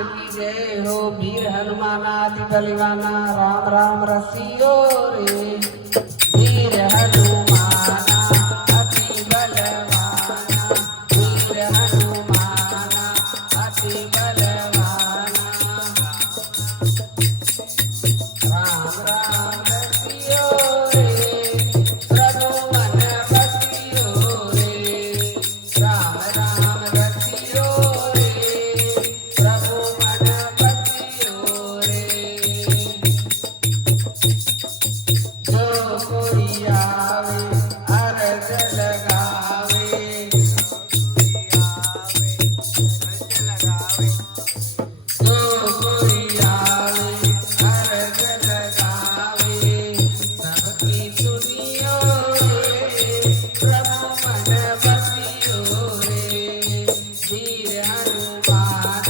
की जय हो। वीर हनुमान आदि बलवाना राम राम रसियो रे। वीर हनुमान अति बलवाना, वीर हनुमान अति बलवाना। राम राम रसियो रे, प्रभु मन बसियो रे। राम राम रसियो रे, प्रभु मन बसियो रे। जो कोई आवे अर्ज लगावे, जो कोई आवे अर्ज लगावे। सबकी सुनियो रे, प्रभु मन बसियो रे। वीर हनुमान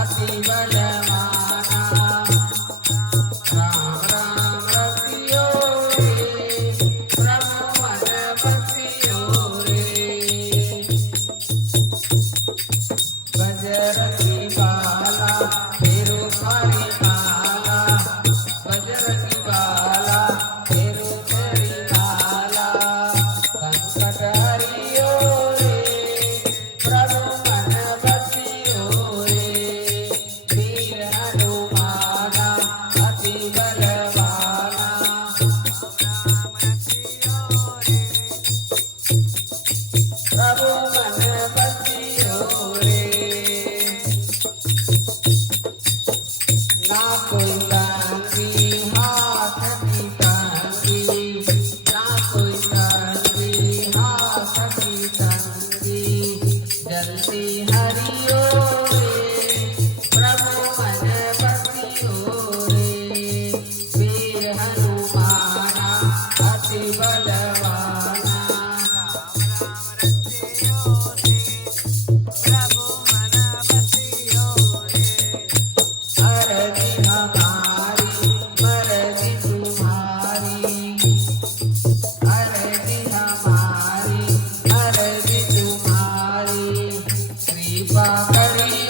अति बलवाना, राम राम रसियो रे, प्रभु मन बसियो रे। बजर की बाला फेरो सारी माला, बजर की बाला फेरो तेरी माला। संकट हरियो रे, प्रभु मन बसियो रे। वीर हनुमान अति बलवाना, प्रभु मन बसियो रे। ना कोई तंगी हाथ की तंगी, ना कोई तंगी हाथ की तंगी। जल्दी हरियो रे, प्रभु मन बसियो रे। वीर हनुमान अति बलवाना, अरजी हमारी मर्जी तुम्हारी, अरजी हमारी मर्जी तुम्हारी। कृपा करियो